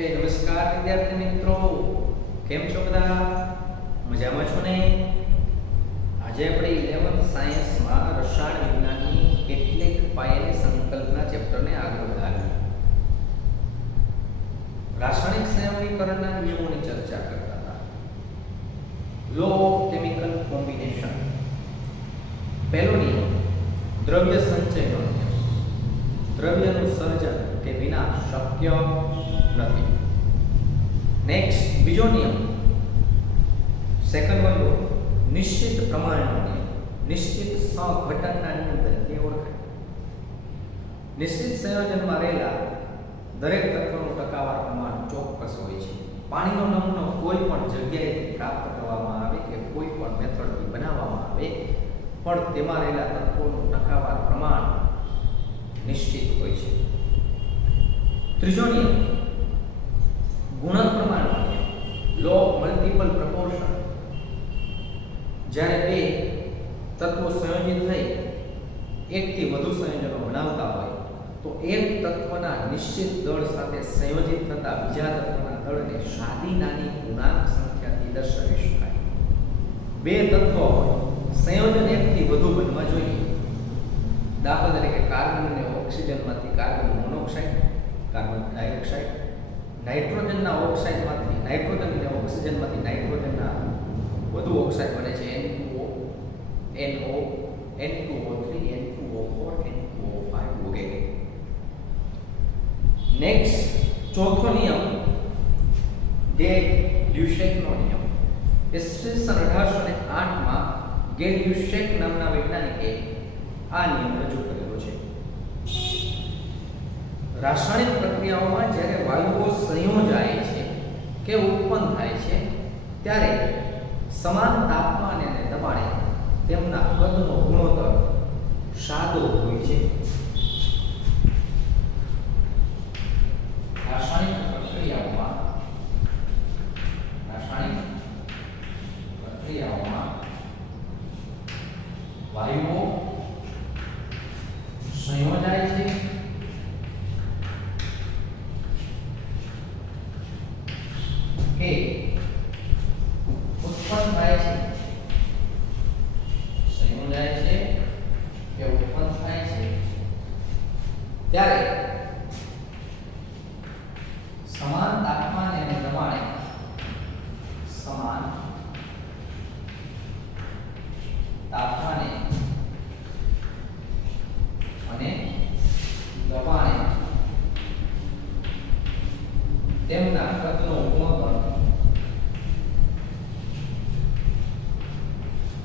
નમસ્કાર વિદ્યાર્થી મિત્રો, કેમ છો બધા? મજામાં છો ને? આજે આપણે 11th સાયન્સમાં રસાયણ વિજ્ઞાનની કેટલીક પાયાની સંકલ્પના ચેપ્ટરને આગળ વધારીએ. રાસાયણિક સંયોગીકરણના નિયમોની ચર્ચા કરતા હતા. Law of chemical combination. પહેલો નિયમ દ્રવ્ય સંચયનો નિયમ. દ્રવ્યનું સર્જન કે વિનાશ શક્ય નથી. નેક્સ્ટ બીજો નિયમ સેકન્ડ વન લો નિશ્ચિત પ્રમાણનો નિયમ. નિશ્ચિત સહઘટનના નિયમ તરીકે ઓળખાય. નિશ્ચિત સંયોજનમાં રહેલા દરેક તત્વનું ટકાવાર પ્રમાણ ચોક્કસ હોય છે. પાણીનો નમૂનો કોઈ પણ જગ્યાએથી પ્રાપ્ત કરવામાં આવે કે કોઈ પણ મેથડથી બનાવવામાં આવે પણ તેમાં રહેલા તત્વોનું ટકાવાર પ્રમાણ નિશ્ચિત હોય છે. ત્રીજો નિયમ ગુણક પ્રમાણનો નિયમ. Law of multiple proportion. જ્યારે બે તત્વો સંયોજિત થઈ એકથી વધુ સંયોજનો બનાવતા હોય તો એક તત્વના નિશ્ચિત દળ સાથે સંયોજિત થતા બીજા તત્વના દળને સાદી નાની પૂર્ણાંક સંખ્યાથી દર્શાવી શકાય. બે તત્વો સંયોજન એકથી વધુ બનવા જોઈએ. દાખલા તરીકે કાર્બન અને ઓક્સિજનમાંથી કાર્બન મોનોક્સાઇડ, કાર્બન ડાયોક્સાઇડ, નાઇટ્રોજનના ઓક્સાઇડમાંથી નાઇટ્રોજન અને ઓક્સિજનમાંથી નાઇટ્રોજનના વધુ ઓક્સાઇડ બને છે N2O, NO, N2O3, N2O4, N2O5 વગેરે. નેક્સ્ટ ચોથો નિયમ ગે લ્યુસેકનો નિયમ. ઈસવીસન 1808માં ગે લ્યુસેક નામના વૈજ્ઞાનિકે આ નિયમ રજૂ કરેલો છે. રાસાયણિક પ્રક્રિયાઓમાં જ્યારે વાયુઓ સંયોજાય છે કે ઉત્પન્ન થાય છે ત્યારે સમાન તાપમાને અને દબાણે તેમના કદનો ગુણોત્તર સાદો હોય છે. રાસાયણિક પ્રક્રિયાઓમાં વાયુઓ સંયોજાય છે કે ઉત્પન્ન થાય છે. સંયોજાય છે કે ઉત્પન્ન થાય છે ત્યારે સમાન તાપમાને અને દબાણે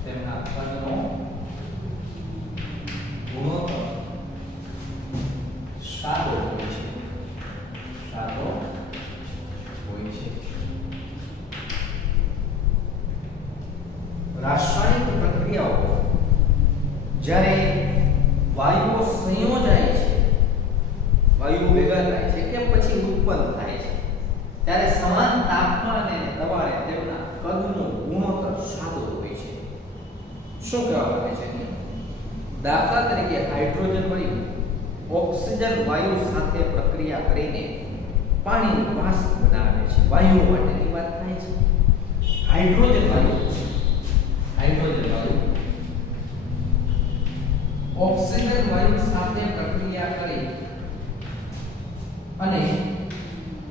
તેમના કદનો ગુણોત્તર સાદો હોય છે. રાસાયણિક પ્રક્રિયાઓ જ્યારે વાયુઓ સંયોજાય છે, વાયુઓ ભેગા થાય છે કે પછી ઉત્પન્ન થાય છે ત્યારે સમાન તાપમાન અને દબાણે તેમના કદનો ગુણોત્તર સાદો હોય છે. શું કહેવા માંગે છે? દાખલા તરીકે હાઇડ્રોજન વળી ઓક્સિજન વાયુ સાથે પ્રક્રિયા કરીને પાણીનું વાષ્પ બનાવે છે. વાયુઓ માટેની વાત થાય છે. હાઇડ્રોજન વાયુ ઓક્સિજન વાયુ સાથે પ્રક્રિયા કરી અને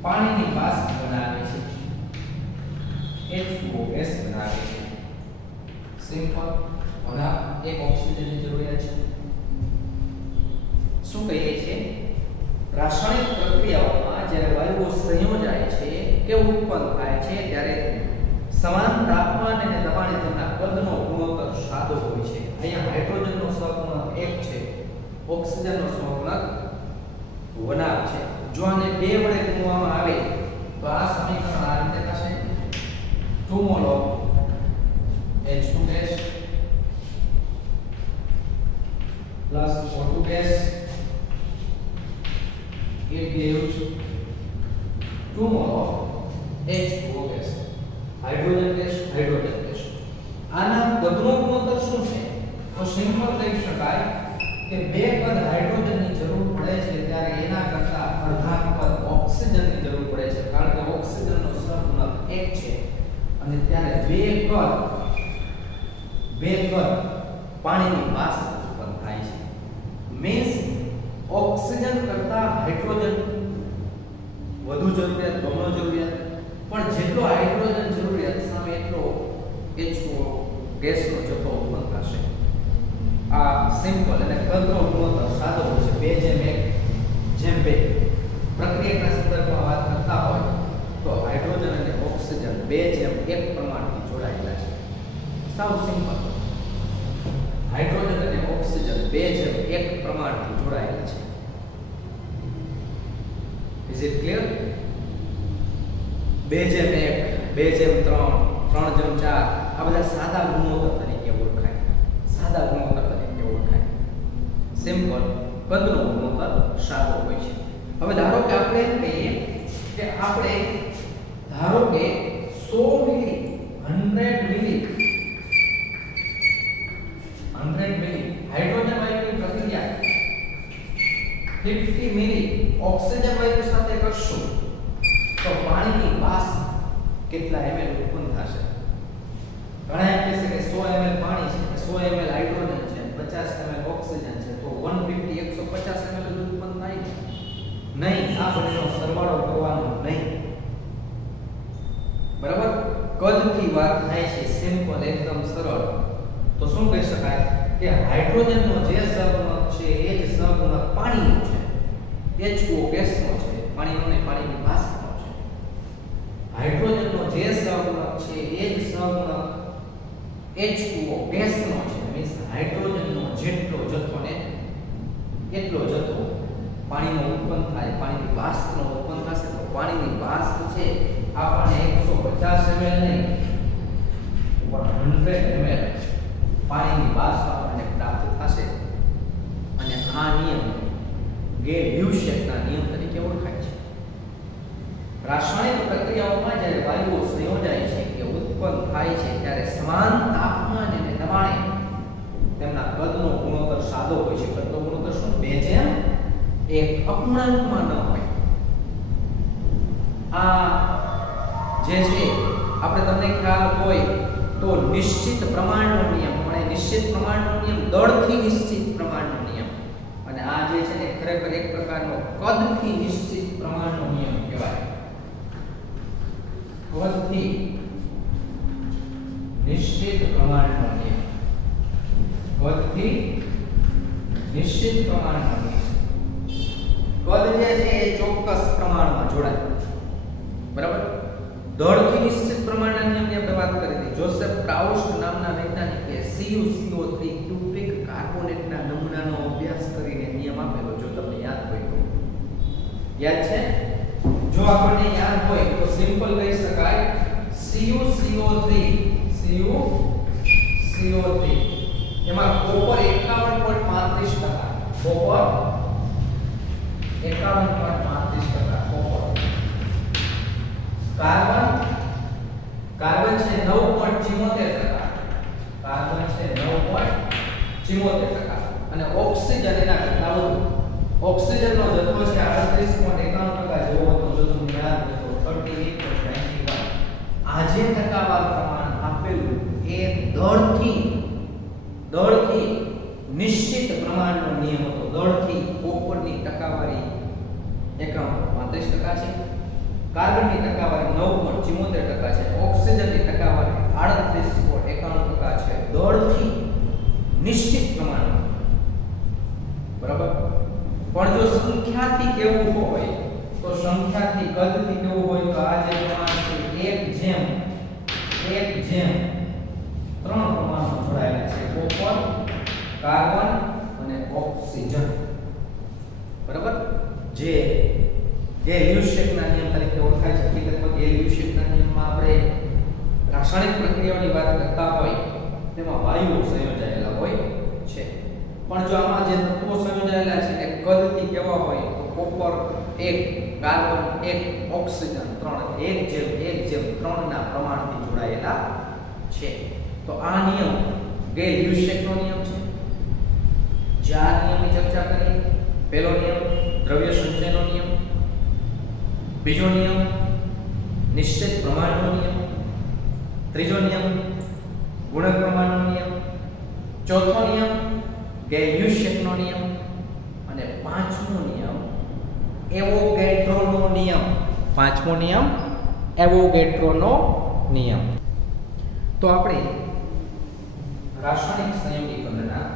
પાણીની વાષ્પ બનાવે છે. H2O બનાવે છે. સિમ્પલ. હવે એક ઓક્સિજનની જરૂરિયાત છે. શું કહીએ છીએ? રાસાયણિક પ્રક્રિયાઓમાં જ્યારે વાયુઓ સંયોજાય છે કે ઉત્પન્ન થાય છે ત્યારે સમાન તાપમાન અને દબાણે તેમના કદનો ગુણોત્તર સાદો હોય છે. અહીંયા હાઇડ્રોજનનો સહગુણક 1 છે, ઓક્સિજનનો સહગુણક 1 છે. જો આને 2 વડે ગુણવામાં આવે તો આ સમીકરણ આ રીતે થશે: 2 mall of H2 gas plus O2 gas it gives 2 mall of H2O gas. Hydrogen gas. આના કદનો ગુણોત્તર શું છે? તો સિમ્પલ કહી શકાય કે બે કદ હાઇડ્રોજનની જરૂર પડે છે ત્યારે એના કરતા અડધા કદ ઓક્સિજનની જરૂર પડે છે. 1 છે અને ત્યારે બે કદ પાણીની વાસ ઉત્પન્ન થાય છે. મીન્સ ઓક્સિજન કરતા હાઇડ્રોજન વધુ જરૂરિયાત, બમણો જરૂરિયાત, પણ જેટલો હાઇડ્રોજન જરૂરિયાત સામે એટલો H2O ગેસનો જથ્થો ઉત્પન્ન થશે. આ સિમ્પલ અને કદનો ગુણોત્તર સાદો હોય છે. 2:1:2 પ્રક્રિયાના સંદર્ભમાં વાત કરતા હોય તો હાઇડ્રોજન અને ઓક્સિજન 2:1 પ્રમાણથી જોડાયેલા છે. સાવ સિમ્પલ. હાઇડ્રોજન અને ઓક્સિજન 2:1 પ્રમાણથી જોડાયેલા છે. Is it clear? 2:1, 2:3, 3:4 આ બધા સાદા ગુણોત્તર તરીકે ઓળખાય. સાદા ગુણોત્તર તરીકે ઓળખાય. સિમ્પલ કદનો ગુણોત્તર સાદો હોય છે. હવે ધારો કે આપણે એમ કહીએ કે આપણે ધારો કે 100 મિલી 100 મિલી હાઇડ્રોજન વાયુની પ્રક્રિયા 50 મિલી ઓક્સિજન વાયુ સાથે કરશું તો પાણીની વાસ કેટલા ml ઉત્પન્ન થશે? ઘણા એમ કહેશે કે 100 ml પાણી છે, 100 ml હાઇડ્રોજન છે, 50 ml ઓક્સિજન છે, તો 150 150 ml ઉત્પન્ન થાય નહીં. આ બંનેનો સરવાળો કરવાનો નહીં. બરાબર? કદથી વાત થાય છે, સિમ્પલ, એકદમ સરળ. તો શું કહી શકાય કે હાઇડ્રોજનનો જે સહગુણક છે એ જ સહગુણક પાણીનો છે. H2O ગેસનો છે, પાણીનો નહીં, પાણીની વાસનો છે. હાઇડ્રોજનનો જે સહગુણક છે એ જ સહગુણક H2O ગેસનો છે. મીન્સ હાઇડ્રોજનનો જેટલો જથ્થો ને એટલો જથ્થો પાણીનો ઉત્પન્ન થાય, પાણીની વાસનો ઉત્પન્ન થશે. તો પાણીની વાસ છે આપણને 150 ml નહીં 100 ml પાણીની વાસ આપણને પ્રાપ્ત થશે. અને આ નિયમ ગેલ-લ્યુસેકના નિયમ તરીકે ઓળખાય છે. રાસાયણિક પ્રક્રિયાઓમાં જ્યારે વાયુઓ સંયોજાય છે કે ઉત્પન્ન થાય છે ત્યારે સમાન તાપમાન અને દબાણે તેમના કદનો ગુણોત્તર સાદો હોય છે. કદનો ગુણોત્તર શું? 2:1 અપૂર્ણાંકમાં ન હોય. આ જે છે આપણે તમને ખ્યાલ હોય તો નિશ્ચિત પ્રમાણનો નિયમ, પણ એ નિશ્ચિત પ્રમાણનો નિયમ દળથી નિશ્ચિત પ્રમાણનો નિયમ, અને આ જે છે ને ખરેખર એક પ્રકારનો કદથી નિશ્ચિત પ્રમાણનો નિયમ કહેવાય. કદથી નિશ્ચિત પ્રમાણનો નિયમ, કદથી નિશ્ચિત પ્રમાણનો નિયમ. કદ જે છે એ ચોક્કસ પ્રમાણમાં જોડાય. બરાબર? દળથી નિશ્ચિત પ્રમાણના નિયમની આપણે વાત કરી હતી. જોસેફ પ્રાઉસ્ટ નામના વૈજ્ઞાનિકે CuCO3 ક્યુબિક કાર્બોનેટના નમૂનાનો અભ્યાસ કરીને નિયમ આપેલો, જો તમને યાદ હોય તો. યાદ છે? જો આપણને યાદ હોય તો સિમ્પલ કહી શકાય CuCO3 એમાં કોપર 51.35%, કોપર 51.35% કોપર. કાર્બન છે 9.74%, કાર્બન છે 9.74%, અને ઓક્સિજન એના કરતા વધુ. ઓક્સિજનનો જથ્થો છે 38.91% જેવો હતો, જો તમને યાદ હોય તો 38.91. આ જે ટકાવાર પ્રમાણ આપેલું એ દળથી નિશ્ચિત પ્રમાણનો નિયમ હતો. દળથી કોપરની ટકાવારી 31.35% છે, કાર્બનની ટકાવારી 9.74% છે, ઓક્સિજનની ટકાવારી 38.91% છે. દળથી નિશ્ચિત પ્રમાણ. બરાબર? પણ જો સંખ્યાથી કેવું હોય તો સંખ્યાથી કદથી કેવું હોય તો આ જે પ્રમાણ છે 1:3 પ્રમાણમાં જોડાયેલા છે. કોપર, કાર્બન અને ઓક્સિજન. બરાબર? જે ગેલ-લ્યુસેકના નિયમ તરીકે ઓળખાય છે. હકીકતમાં ગેલ-લ્યુસેકના નિયમમાં આપણે રાસાયણિક પ્રક્રિયાઓની વાત કરતા હોય તેમાં વાયુઓ સંયોજાયેલા હોય છે. પણ જો આમાં જે તત્વો સંયોજાયેલા છે એ કદથી કેવા હોય તો કોપર 1, કાર્બન 1, ઓક્સિજન 3, 1:1:3 ના પ્રમાણથી જોડાયેલા છે. તો આ નિયમ ગેલ-લ્યુસેકનો નિયમ છે. 4 નિયમની ચર્ચા કરી. પહેલો નિયમ દ્રવ્ય સંચયનો નિયમ, બીજો નિયમ નિશ્ચિત પ્રમાણનો નિયમ, ત્રીજો નિયમ ગુણક્રમાંકનો નિયમ, ચોથો નિયમ ગેલિયુશેકનો નિયમ અને પાંચમો નિયમ એવોગેડ્રોનો નિયમ. પાંચમો નિયમ એવોગેડ્રોનો નિયમ. તો આપણે રાસાયણિક સંયોગીકરણના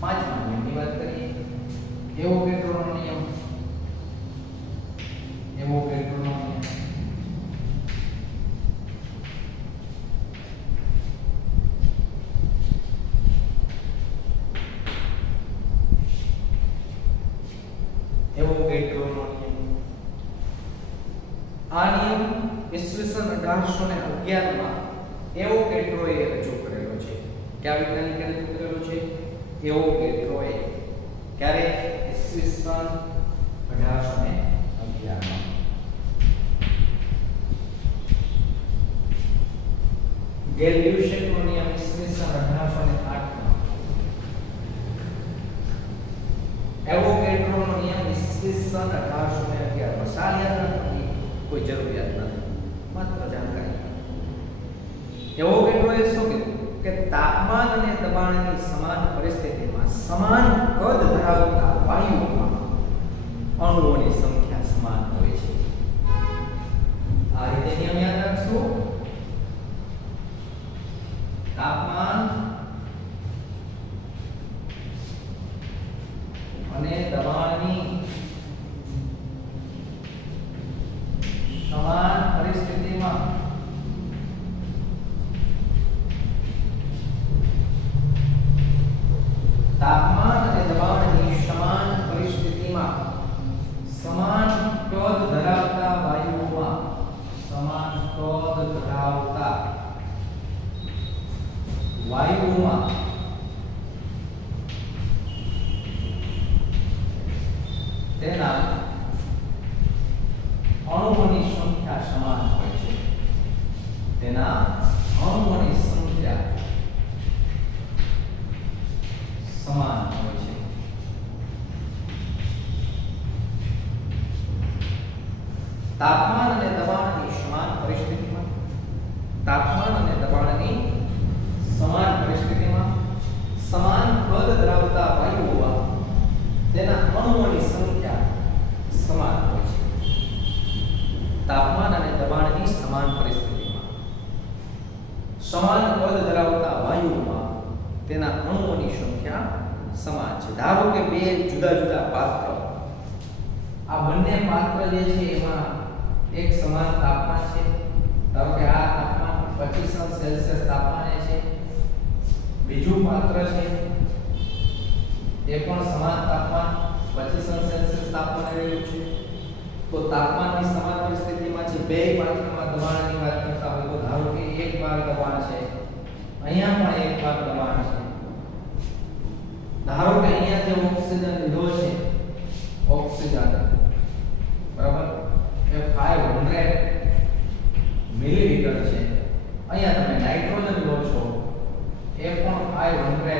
પાંચમા નિયમની વાત કરીએ. એવોગેડ્રોનો નિયમ. એવોગેડ્રોનો નિયમ એવોગેડ્રોનો નિયમ. આ નિયમ ઈસવીસન 1811 માં એવોગેડ્રોએ રજૂ કરેલો છે. કયા વૈજ્ઞાનિકે રજૂ કરેલો છે? એવોગેડ્રોએ. ક્યારે? ઈસવીસન 1811 માં. ગેલિયુશેકનો નિયમ ઈસવીસન 1808 માં. એવોગેડ્રોનો નિયમ ઈસવીસન 1811 માં. સાલ યાદ રાખવાની કોઈ જરૂરિયાત નથી, માત્ર જાણકારી. એવોગેડ્રોએ શું કીધું કે તાપમાન અને દબાણની સમાન પરિસ્થિતિમાં સમાન કદ ધરાવતા વાયુઓમાં અણુઓની સંખ્યા સમાન હોય છે. આ રીતે નિયમ યાદ રાખશો. તાપમાન અને દબાણની સમાન પરિસ્થિતિમાં તાપમાન અને દબાણની સમાન પરિસ્થિતિમાં સમાન કદ ધરાવતા વાયુઓમાં સમાન કદ ધરાવતા વાયુઓમાં તેના અણુઓની સંખ્યા સમાન હોય છે. તેના અણુઓની સંખ્યા સમાન હોય છે. તાપમાન અને દબાણની સમાન પરિસ્થિતિમાં તાપમાન અને દબાણની સમાન પરિસ્થિતિમાં સમાન કદ ધરાવતા વાયુઓમાં તેના અણુઓની સંખ્યા સમાન હોય છે. તાપમાન અને દબાણની સમાન પરિસ્થિતિમાં સમાન કદ ધરાવતા વાયુઓમાં તેના અણુઓની સંખ્યા સમાન છે. ધારો કે બે જુદા જુદા પાત્ર, આ બંને પાત્ર જે છે એમાં એક સમાન તાપમાન છે. ધારો કે આ તાપમાન 25 સેલ્સિયસ તાપમાને છે, બીજું પાત્ર છે એ પણ સમાન તાપમાન 25 સેલ્સિયસ તાપમાને રહ્યું છે. તો તાપમાનની સમાન પરિસ્થિતિમાં જે બે પાત્રમાં દબાણની વાત કરતા હોય તો ધારો કે એક bar દબાણ છે, અહીંયા પણ એક bar દબાણ છે. ધારો કે અહીંયા જે ઓક્સિજન લીધો છે, ઓક્સિજન બરાબર એ 500 મિલીલીટર છે. અહીંયા તમે નાઇટ્રોજન લો છો એ પણ 500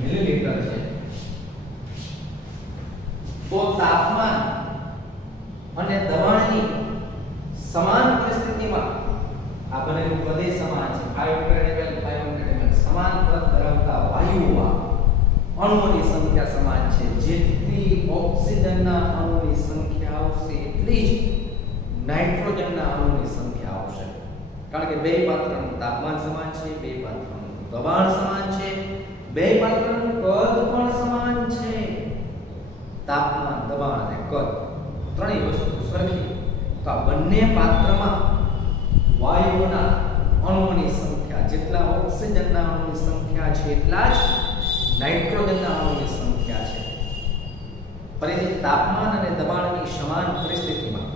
મિલીલીટર છે. તો તાપમાન અને દબાણની સમાન પરિસ્થિતિમાં આ બંનેનું કદ સમાન છે. 500 ml સમાન કદ ધરાવતા વાયુઓમાં અણુઓની સંખ્યા સમાન છે. જેટલી ઓક્સિજનના અણુની સંખ્યા આવશે એટલી જ નાઇટ્રોજનના અણુની સંખ્યા આવશે. કારણ કે બે પાત્રનું તાપમાન સમાન છે, બે પાત્રનું દબાણ સમાન છે, બે પાત્રનું કદ પણ સમાન છે. તાપમાન, દબાણ અને કદ ત્રણેય વસ્તુ સરખી. તો આ બંને પાત્રમાં વાયુઓના અણુઓની સંખ્યા જેટલા ઓક્સિજનના અણુની સંખ્યા છે એટલા જ નાઇટ્રોજનના અણુની સંખ્યા છે. ફરીથી તાપમાન અને દબાણની સમાન પરિસ્થિતિમાં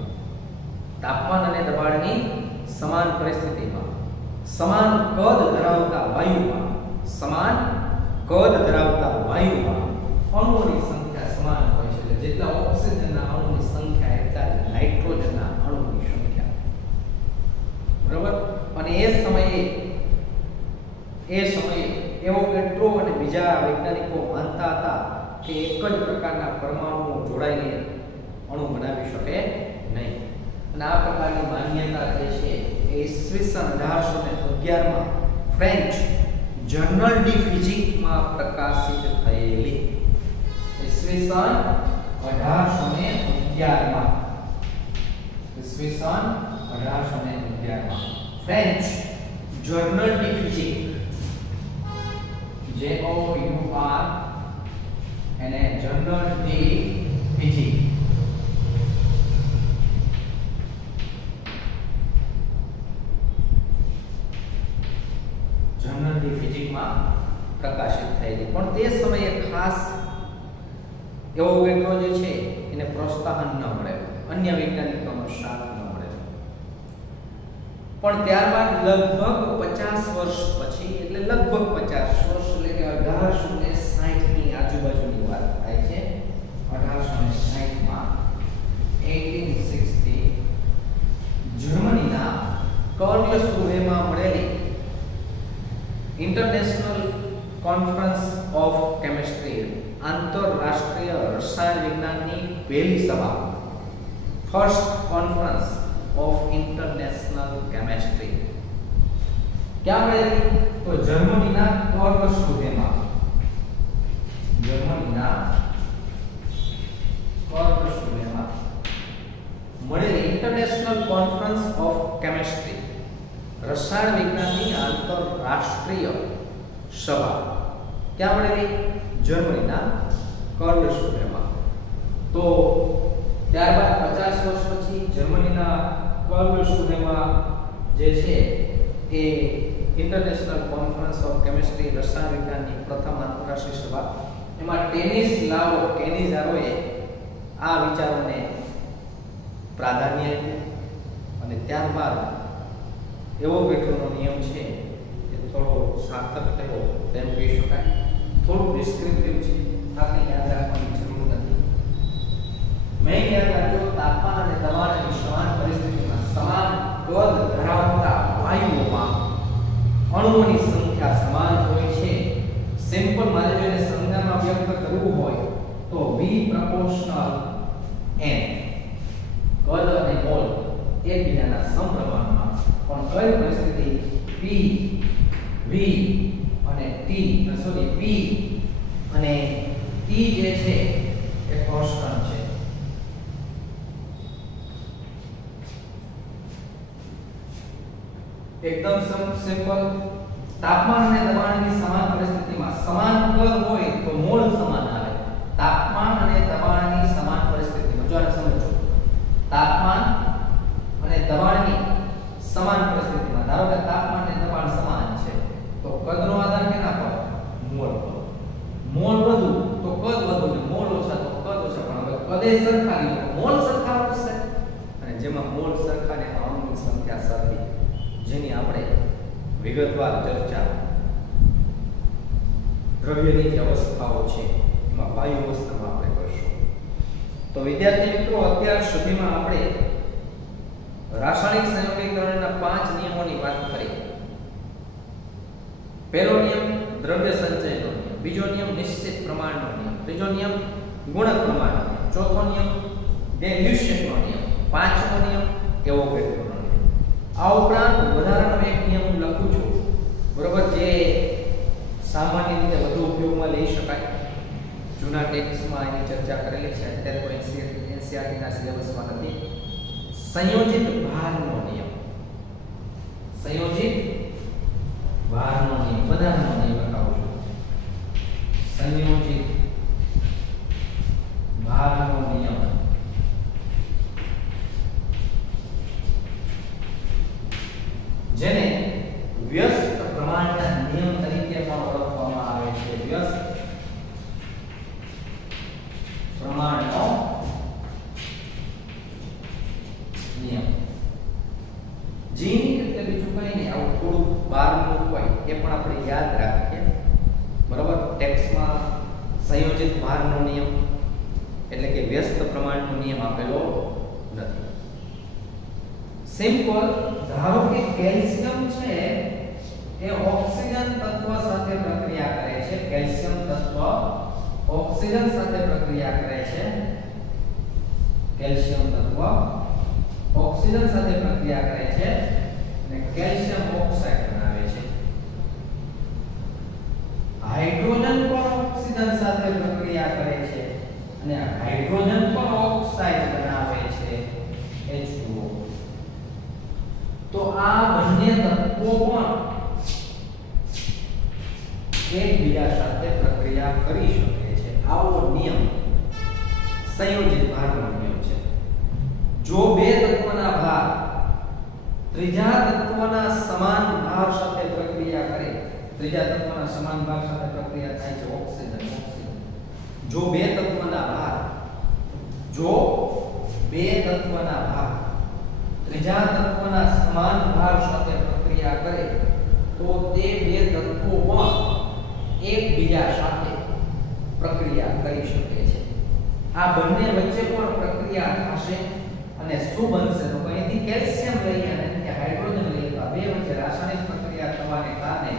તાપમાન અને દબાણની સમાન પરિસ્થિતિમાં સમાન કદ ધરાવતા વાયુમાં સમાન કદ ધરાવતા વાયુમાં અણુઓની સંખ્યા સમાન હોય છે. જેટલા ઓક્સિજનના અણુની સંખ્યા એટલા જ નાઇટ્રોજનના અણુની સંખ્યા. બરાબર. અને એ સમયે એવોગેડ્રો અને બીજા વૈજ્ઞાનિકો માનતા હતા કે એક જ પ્રકારના પરમાણુઓ જોડાઈને અણુ બનાવી શકે નહીં. અને આ પ્રકારની માન્યતા જે છે એ ઈસવીસન 1811 માં ફ્રેન્ચ જર્નલ ડી ફિઝિક માં પ્રકાશિત થયેલી. ઈસવીસન 1811 માં French journal D physique JOUR અને જર્નલ ડી ફિઝિક માં પ્રકાશિત થયેલી. પણ તે સમયે ખાસ એવો વેઠો જે છે એને પ્રોત્સાહન ન મળે, અન્ય વૈજ્ઞાનિકોનો સાથ ન મળે. પણ ત્યારબાદ લગભગ 50 વર્ષ પછી, એટલે લગભગ 50 વર્ષ એટલે કે 1860 ની આજુબાજુની વાત થાય છે. 1860 માં 1860 જર્મનીના કર્લસ્રુહેમાં મળેલી इंटरनेशनल कॉन्फ्रेंस ऑफ केमिस्ट्री आंतरराष्ट्रीय रसायन विज्ञान की पहली सभा, first conference of international chemistry क्या મળેલી? તો જર્મનીના કર્લસ્રુહેમાં મળેલી इंटरनेशनल कॉन्फ्रेंस ऑफ केमिस्ट्री रसायन विज्ञान की आंतरराष्ट्रीय सभा क्या મળેલી? જર્મનીના કર્લસ્રુહેમાં. તો ત્યારબાદ 50 વર્ષ પછી જર્મનીના કર્લસ્રુહેમાં જે છે એ ઇન્ટરનેશનલ કોન્ફરન્સ ઓફ કેમિસ્ટ્રી રસાયણ વિજ્ઞાનની પ્રથમ આંતરરાષ્ટ્રીય સભા, એમાં સ્ટેનિસ્લાવ કેનિઝારોએ આ વિચારોને પ્રાધાન્ય આપ્યું. અને ત્યારબાદ એવો બેઠોનો નિયમ છે કે થોડો સાર્થક થયો તેમ કહી શકાય. થોડું ડિસ્ક્રિપ્ટિવ છે, આપણે યાદ રાખવાની જરૂર નથી. મેં યાદ રાખ્યો, તાપમાન અને દબાણની સમાન પરિસ્થિતિમાં સમાન કદ ધરાવતા વાયુઓમાં અણુઓની સંખ્યા સમાન હોય છે. સિમ્પલ માધ્યમને સંજ્ઞામાં વ્યક્ત કરવું હોય તો V પ્રપોર્શનલ n, કદ અને મોલ એકબીજાના સમપ્રમાણમાં. પણ કઈ પરિસ્થિતિ? P, V અને T, સોરી P અને T જે છે એ કોન્સ્ટન્ટ છે. એકદમ સિમ્પલ. તાપમાન અને દબાણની સમાન પરિસ્થિતિમાં સમાન કદ હોય તો મોલ સમાન આવે. તાપમાન અને દબાણની સમાન પરિસ્થિતિમાં, જો આને સમજો, તાપમાન અને દબાણની સમાન પરિસ્થિતિમાં, ધારો કે તાપમાન અને દબાણ સમાન છે તો કદનો આધાર કેના પર? મોલ પર. મોલ વધુ તો કદ વધુ ને મોલ ઓછા તો કદ ઓછા. પણ હવે કદે સરખા નહીં તો મોલ સરખા આવશે. અને જેમાં મોલ સરખા ને અણુની સંખ્યા સરખી, જેની આપણે વિગતવાર ચર્ચા દ્રવ્યની જે અવસ્થાઓ છે એમાં વાયુ અવસ્થામાં આપણે કરશું. તો વિદ્યાર્થી મિત્રો, અત્યાર સુધીમાં આપણે રાસાયણિક સંયોગીકરણના 5 નિયમોની વાત કરી. પહેલો નિયમ દ્રવ્ય સંચયનો નિયમ, બીજો નિયમ નિશ્ચિત પ્રમાણનો નિયમ, ત્રીજો નિયમ ગુણક પ્રમાણનો નિયમ, ચોથો નિયમ ડિલ્યુશનનો નિયમ, પાંચમો નિયમ એવોગેડ્રોનો નિયમ. આ ઉપરાંત વધારાનો એક નિયમ હું લખું છું, બરોબર, જે સામાન્ય રીતે વધુ ઉપયોગમાં લઈ શકાય. જૂના ટેક્સ્ટમાં એની ચર્ચા કરેલી છે, અત્યારે કોઈ એનસીઈઆરટીના સિલેબસમાં નથી. સંયોજિત ભારનો નિયમ, સંયોજિત ભારનો નિયમ, બધાનો નિયમ લખાવું છું. સંયોજિત ભારનો નિયમ જેને વ્યસ્ત પ્રમાણના નિયમ તરીકે પણ ઓળખવામાં આવે છે. વ્યસ્ત પ્રમાણનો નિયમ. જીની એટલે બીજું કંઈ નહીં, આવું થોડું બહારનું હોય એ પણ આપણે યાદ રાખીએ, બરાબર. ટેક્સ્ટમાં સંયોજિત ભારનો નિયમ એટલે કે વ્યસ્ત પ્રમાણનો નિયમ આપેલો નથી. સિમ્પલ. ધારો કે કેલ્શિયમ છે એ ઓક્સિજન તત્વ સાથે પ્રક્રિયા કરે છે. કેલ્શિયમ તત્વ ઓક્સિજન સાથે પ્રક્રિયા કરે છે. કેલ્શિયમ તત્વ ઓક્સિજન સાથે પ્રક્રિયા કરે છે અને કેલ્શિયમ ઓક્સાઇડ બનાવે છે. હાઇડ્રોજન પણ ઓક્સિજન સાથે પ્રક્રિયા કરે છે અને હાઇડ્રોજન પણ ઓક્સાઇડ બનાવે છે H2O. તો આ બંને તત્વો પણ એકબીજા સાથે પ્રક્રિયા કરી શકે છે. આવો નિયમ સંયોજિત ભારનો નિયમ છે. જો બે તત્વના ભાર ત્રીજા તત્વના સમાન ભાર સાથે પ્રક્રિયા કરે, ત્રીજા તત્વના સમાન ભાર સાથે પ્રક્રિયા થાય છે ઓક્સિજન. જો બે તત્વના ભાર ત્રીજા તત્વના સમાન ભાર સાથે પ્રક્રિયા કરે તો તે બે તત્વો પણ એકબીજા સાથે પ્રક્રિયા કરી શકે છે. આ બંને વચ્ચે પણ પ્રક્રિયા થશે અને શું બનશે તો અહીંથી કેલ્શિયમ લઈએ અને અહીંથી હાઇડ્રોજન લઈએ તો આ બે વચ્ચે રાસાયણિક પ્રક્રિયા થવાને કારણે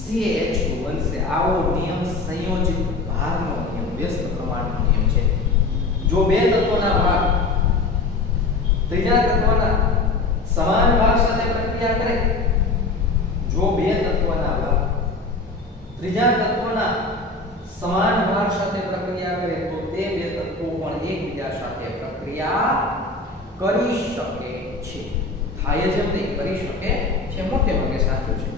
CH2 બનશે. આવો નિયમ સંયોજિત ભારનો નિયમ, વ્યસ્ત પ્રમાણનો નિયમ છે. જો બે તત્વોના ભાર ત્રીજા તત્વના સમાન ભાર સાથે પ્રક્રિયા કરે, જો બે તત્વના ભાર ત્રીજા તત્વના સમાન ભાર સાથે પ્રક્રિયા કરે તો તે બે તત્વો પણ એકબીજા સાથે પ્રક્રિયા કરી શકે છે. થાય જ નહીં, કરી શકે છે, મોટે ભાગે સાચું છે.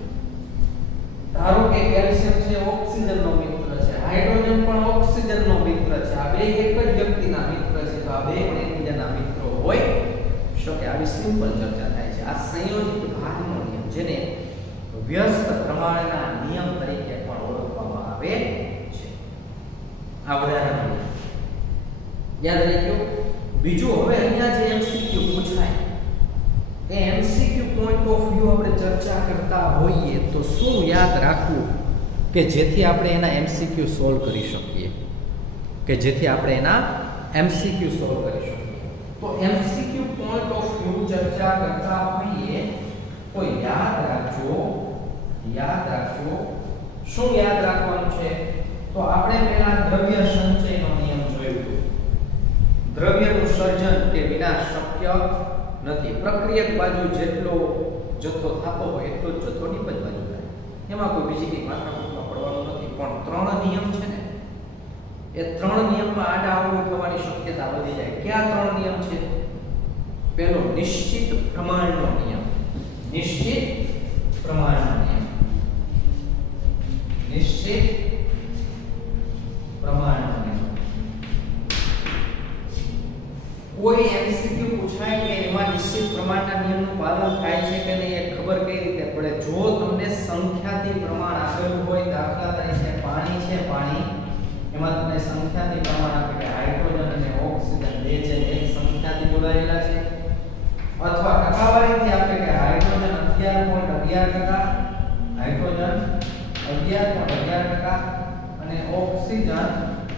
ધારો કે કેલ્શિયમ છે ઓક્સિજનનો મિત્ર છે, હાઇડ્રોજન પણ ઓક્સિજનનો મિત્ર છે. આ બે એક જ વ્યક્તિના મિત્ર છે, તો આ બે પણ એકબીજાના મિત્રો હોય શકે. આવી સિમ્પલ ચર્ચા થાય છે. આ સંયોજિત ભારનો નિયમ, જેને વ્યસ્ત પ્રમાણના નિયમ તરીકે પણ ઓળખવામાં આવે છે. આ ઉદાહરણ યાદ રાખ્યો. બીજું, હવે અહીંયા જે એમસીક્યુ પૂછાય એ એમસીક્યુ પોઈન્ટ ઓફ વ્યૂ આપણે ચર્ચા કરતા હોઈએ તો શું યાદ રાખવું કે જેથી આપણે એના એમસીક્યુ સોલ્વ કરી શકીએ, તો એમસીક્યુ પોઈન્ટ ઓફ વ્યૂ ચર્ચા કરતા હોઈએ તો યાદ રાખજો શું યાદ રાખવાનું છે. તો આપણે પહેલા દ્રવ્ય સંચયનો નિયમ જોયો હતો. દ્રવ્યનું સર્જન કે વિનાશ શક્ય નથી. પ્રક્રિયક બાજુ જેટલો જથ્થો થતો હોય એટલો જ જથ્થો નિપજ બાજુ થાય. એમાં કોઈ બીજી કઈ માથાકૂટમાં પડવાનું નથી. પણ ત્રણ નિયમ છે ને, એ ત્રણ નિયમમાં આડાઅવળું થવાની શક્યતા વધી જાય. કયા ત્રણ નિયમ છે? પહેલો નિશ્ચિત પ્રમાણનો નિયમ. કોઈ એમસીક્યુ પૂછાય કે એમાં નિશ્ચિત પ્રમાણના નિયમનું પાલન થાય છે કે નહીં એ ખબર કઈ રીતે પડે? જો તમને સંખ્યાથી પ્રમાણ આપેલું હોય, દાખલા તરીકે પાણી છે, એમાં તમને સંખ્યાથી પ્રમાણ આપે કે હાઇડ્રોજન અને ઓક્સિજન બે છે, એક સંખ્યાથી જોડાયેલા છે, અથવા ટકાવારીથી આપે કે હાઇડ્રોજન 11.11%, હાઇડ્રોજન 11.11% અને ઓક્સિજન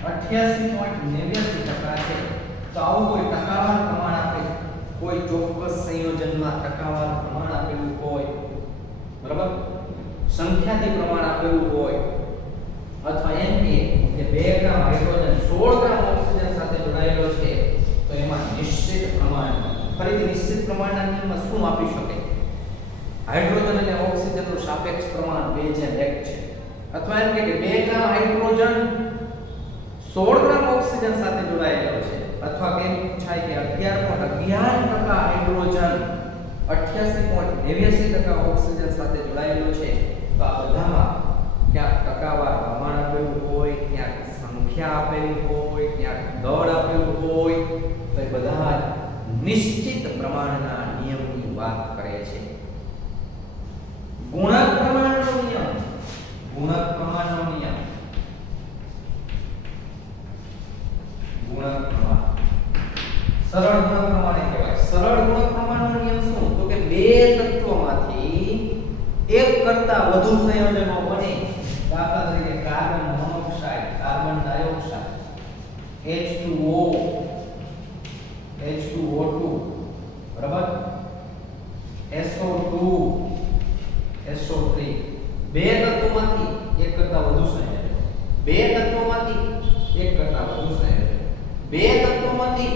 88.89% છે. તો આવું કોઈ ટકાવાર પ્રમાણ આપે, કોઈ ચોક્કસ સંયોજનમાં ટકાવાર પ્રમાણ આપેલું હોય, બરાબર, સંખ્યાથી પ્રમાણ આપેલું હોય, અથવા એમ કે 2 ગ્રામ હાઇડ્રોજન 16 ગ્રામ ઓક્સિજન સાથે જોડાયેલો છે, તો એમાં નિશ્ચિત પ્રમાણ, ફરીથી નિશ્ચિત પ્રમાણના નિયમમાં શું આપી શકે? હાઇડ્રોજન અને ઓક્સિજનનું સાપેક્ષ પ્રમાણ 2:1 છે. અથવા એમ કે 2 ગ્રામ હાઇડ્રોજન 16 ગ્રામ ઓક્સિજન સાથે જોડાયેલો છે, અથવા કેમ થાય કે 11.11% હાઇડ્રોજન 88.89% ઓક્સિજન સાથે જોડાયેલો છે. તો આ બધામાં ક્યાંક ટકાવાર પ્રમાણ આપેલું હોય, ક્યાંક સંખ્યા આપેલી હોય, ક્યાંક દળ આપેલું હોય, તો એ બધા નિશ્ચિત પ્રમાણના નિયમની વાત કરે છે. ગુણક પ્રમાણનો નિયમ, સરળ ગુણક પ્રમાણે કહેવાય. સરળ ગુણક પ્રમાણનો નિયમ શું? તો કે બે તત્વોમાંથી એક કરતા વધુ સંયોજનો બને, દાખલા તરીકે carbon monoxide, carbon dioxide, H2O, H2O2, બરાબર, SO2, SO3, બે તત્વોમાંથી એક કરતા વધુ સંયોજનો, બે તત્વોમાંથી એક કરતા વધુ સંયોજનો, બે તત્વોમાંથી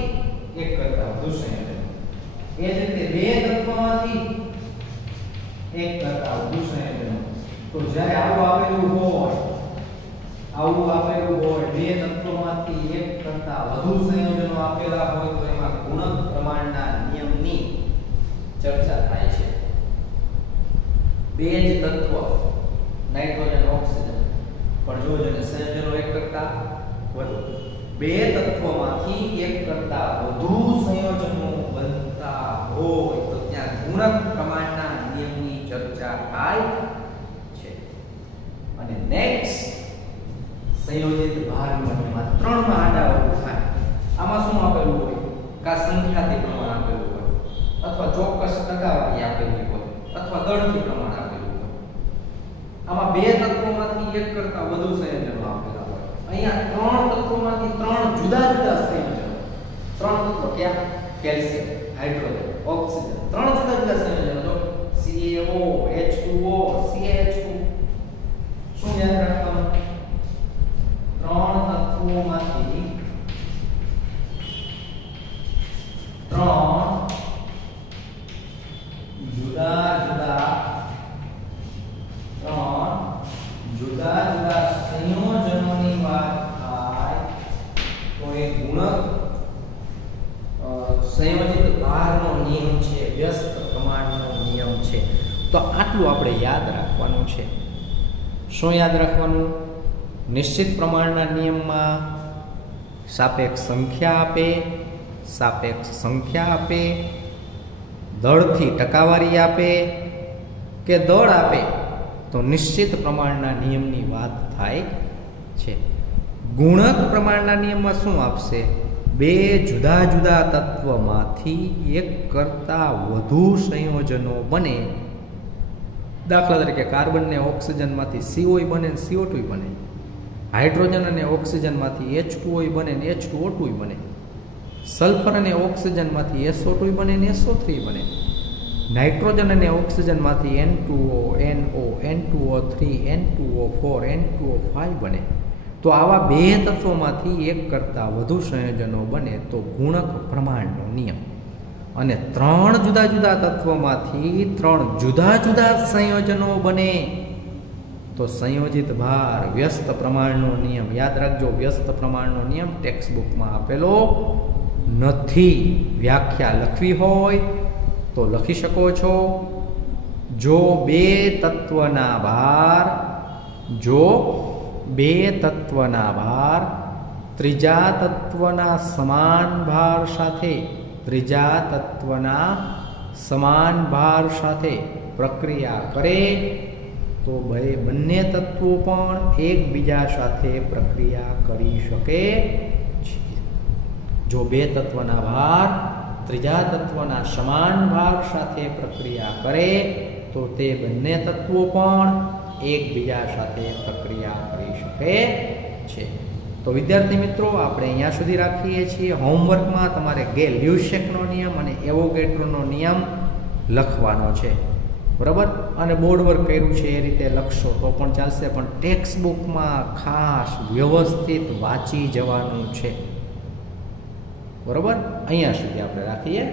એક કરતા વધુ સંયોજનો, એ જ રીતે બે તત્વોમાંથી એક કરતા વધુ સંયોજનો. તો જ્યારે આવું આપેલું હોય બે તત્વોમાંથી એક કરતા વધુ સંયોજનો આપેલા હોય તો એમાં ગુણક પ્રમાણના નિયમની ચર્ચા થાય છે. બે જ તત્વ નાઇટ્રોજન ઓક્સિજન પણ જો સંયોજનો એક કરતા વધુ, બે તત્વોમાંથી એક કરતા વધુ સંયોજનો બનતા હોય તો ત્યાં ગુણક પ્રમાણના નિયમની ચર્ચા થાય છે. અને નેક્સ્ટ સંયોજિત ભારનો નિયમ. ત્રણમાં આડાઅવળું થાય. આમાં શું આપેલું હોય? કા સંખ્યાથી પ્રમાણ આપેલું હોય, અથવા ચોક્કસ ટકાવારી આપેલી હોય, અથવા દળથી પ્રમાણ આપેલું હોય. આમાં બે તત્વોમાંથી એક કરતા વધુ સંયોજનો આપેલા હોય. અહીંયા ત્રણ તત્વોમાંથી ત્રણ જુદા જુદા સંયોજનો. ત્રણ તત્વો ક્યાં? Calcium, hydrogen, oxygen. ત્રણ જુદા જુદા સંયોજનો. તો CaO, H2O, CH2. શું યાદ રાખવાનું? ત્રણ તત્વોમાંથી ત્રણ જુદા જુદા સંયોજનોની વાત થાય તો એ ગુણક સંયોજિત ભારનો નિયમ છે, વ્યસ્ત પ્રમાણનો નિયમ છે. તો આટલું આપણે યાદ રાખવાનું છે. શું યાદ રાખવાનું? નિશ્ચિત પ્રમાણના નિયમમાં સાપેક્ષ સંખ્યા આપે, દળથી ટકાવારી આપે કે દળ આપે તો નિશ્ચિત પ્રમાણના નિયમની વાત થાય છે. ગુણક પ્રમાણના નિયમમાં શું આપશે? બે જુદા જુદા તત્વમાંથી એક કરતા વધુ સંયોજનો બને. દાખલા તરીકે કાર્બન ને ઓક્સિજનમાંથી CO બને ને CO2 બને. હાઇડ્રોજન અને ઓક્સિજનમાંથી H2O બને ને H2O2 બને. સલ્ફર અને ઓક્સિજનમાંથી SO2 બને ને SO3 બને. નાઇટ્રોજન અને ઓક્સિજનમાંથી N2O, NO, N2O3, N2O4, N2O5 બને. તો આવા બે તત્વોમાંથી એક કરતા વધુ સંયોજનો બને તો ગુણક પ્રમાણનો નિયમ. અને ત્રણ જુદા જુદા તત્વોમાંથી ત્રણ જુદા જુદા સંયોજનો બને તો સંયોજિત ભાર વ્યસ્ત પ્રમાણનો નિયમ. યાદ રાખજો, વ્યસ્ત પ્રમાણનો નિયમ ટેક્સ્ટ બુકમાં આપેલો નથી. વ્યાખ્યા લખવી હોય તો લખી શકો છો. જો બે તત્વના ભાર ત્રીજા તત્વના સમાન ભાર સાથે પ્રક્રિયા કરે તો બંને તત્વો પણ એકબીજા સાથે પ્રક્રિયા કરી શકે છે. જો બે તત્વના ભાર ત્રીજા તત્વના સમાન ભાર સાથે પ્રક્રિયા કરે તો તે બંને તત્વો પણ એકબીજા સાથે પ્રક્રિયા કરી શકે છે. તો વિદ્યાર્થી મિત્રો, આપણે અહીંયા સુધી રાખીએ છીએ. હોમવર્કમાં તમારે લ્યુસેકનો નિયમ અને એવોગેડ્રોનો નિયમ લખવાનો છે, બરાબર? અને બોર્ડ વર્ક કર્યું છે એ રીતે લખશો તો પણ ચાલશે, પણ ટેક્સ્ટ બુકમાં ખાસ વ્યવસ્થિત વાંચી જવાનું છે, બરાબર? અહીંયા સુધી આપણે રાખીએ.